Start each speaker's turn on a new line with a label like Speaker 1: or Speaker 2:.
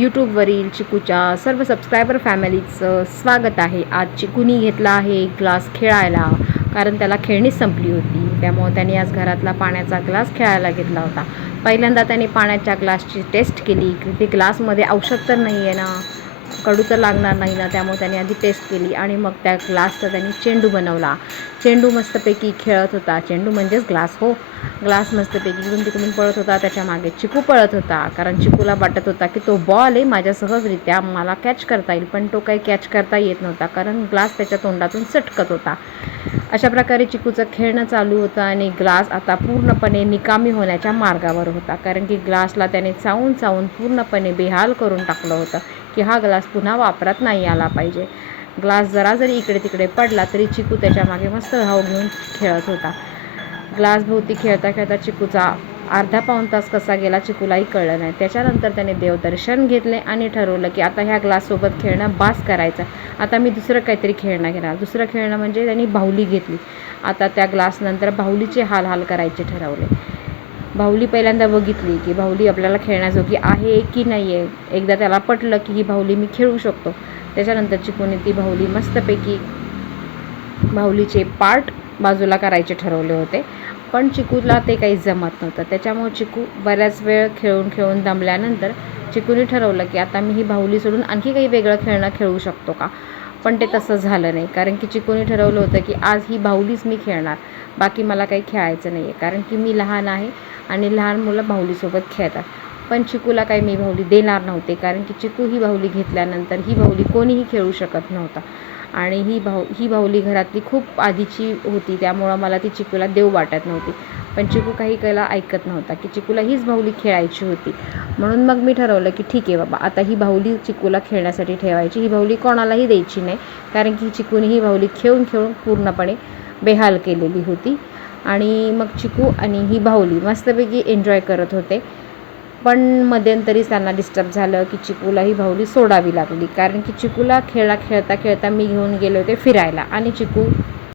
Speaker 1: यूट्यूबवरील चिकूच्या सर्व सबस्क्रायबर फॅमिलीचं स्वागत आहे. आज चिकूनी घेतला आहे एक ग्लास खेळायला कारण त्याला खेळणी संपली होती. त्यामुळे त्याने आज घरातला पाण्याचा ग्लास खेळायला घेतला होता. पहिल्यांदा त्याने पाण्याच्या ग्लासची टेस्ट केली. की ते ग्लासमध्ये औषध तर नाही आहे ना. कडू तर लागणार नाही ना त्यामुळे त्याने आधी टेस्ट केली आणि मग त्या ग्लासचा त्याने चेंडू बनवला. चेंडू मस्तपैकी खेळत होता. चेंडू म्हणजेच ग्लास हो. ग्लास मस्तपैकी इकडून तिकडून पळत होता. त्याच्यामागे चिकू पळत होता. कारण चिकूला वाटत होता की तो बॉल आहे माझ्या सहजरित्या मला कॅच करता येईल. पण तो काही कॅच करता येत नव्हता. कारण ग्लास त्याच्या तोंडातून सटकत होता. अशा प्रकारे चिकूचं खेळणं चालू होतं आणि ग्लास आता पूर्णपणे निकामी होण्याच्या मार्गावर होता. कारण की ग्लासला त्याने चावून चावून पूर्णपणे बेहाल करून टाकलं होतं. की हा ग्लास पुन्हा वापरात नाही आला पाहिजे. ग्लास जरा जरी इकडे तिकडे पडला तरी चिकू त्याच्यामागे मस्त धाव घेऊन खेळत होता. ग्लासभोवती खेळता खेळता चिकूचा अर्धा पाऊण तास कसा गेला चिकूलाही कळलं नाही. त्याच्यानंतर त्याने देवदर्शन घेतले आणि ठरवलं की आता ह्या ग्लाससोबत खेळणं बास करायचं. आता मी दुसरं काहीतरी खेळणं घेणार. दुसरं खेळणं म्हणजे त्यांनी बाहुली घेतली. आता त्या ग्लासनंतर बाहुलीचे हाल हाल करायचे ठरवले. बाहुली पहिल्यांदा बघितली की बाहुली आपल्याला खेळण्याजोगी आहे की नाही आहे एकदा त्याला पटलं की ही बाहुली मी खेळू शकतो. त्याच्यानंतर कोणी ती बाहुली मस्तपैकी बाहुलीचे पार्ट बाजूला करायचे ठरवले होते. पण चिकूला ते काही जमत नव्हतं. त्याच्यामुळे चिकू बऱ्याच वेळ खेळून खेळून दमल्यानंतर चिकूने ठरवलं की आता मी ही बाहुली सोडून आणखी काही वेगळं खेळणं खेळू शकतो का? पण ते तसं झालं नाही. कारण की चिकूने ठरवलं होतं की आज ही बाहुलीच मी खेळणार. बाकी मला काही खेळायचं नाही आहे कारण की मी लहान आहे आणि लहान मुलं बाहुलीसोबत खेळतात. पण चिकूला काही मी बाहुली देणार नव्हते. कारण की चिकू ही बाहुली घेतल्यानंतर ही बाहुली कोणीही खेळू शकत नव्हता. आणि ही भाऊ ही बाहुली घरातली खूप आधीची होती. त्यामुळं मला ती चिकूला देव वाटत नव्हती. पण चिकू काही कला ऐकत नव्हता की चिकूला हीच बाहुली खेळायची होती. म्हणून मग मी ठरवलं की ठीक आहे बाबा आता ही बाहुली चिकूला खेळण्यासाठी ठेवायची. ही बाहुली कोणालाही द्यायची नाही कारण की चिकूने ही बाहुली खेळून खेळून पूर्णपणे बेहाल केलेली होती. आणि मग चिकू आणि ही बाहुली मस्तपैकी एन्जॉय करत होते. पण मध्यंतरीच त्यांना डिस्टर्ब झालं की चिकूला ही बाहुली सोडावी लागली कारण की चिकूला खेळा खेळता खेळता मी घेऊन गेले होते फिरायला आणि चिकू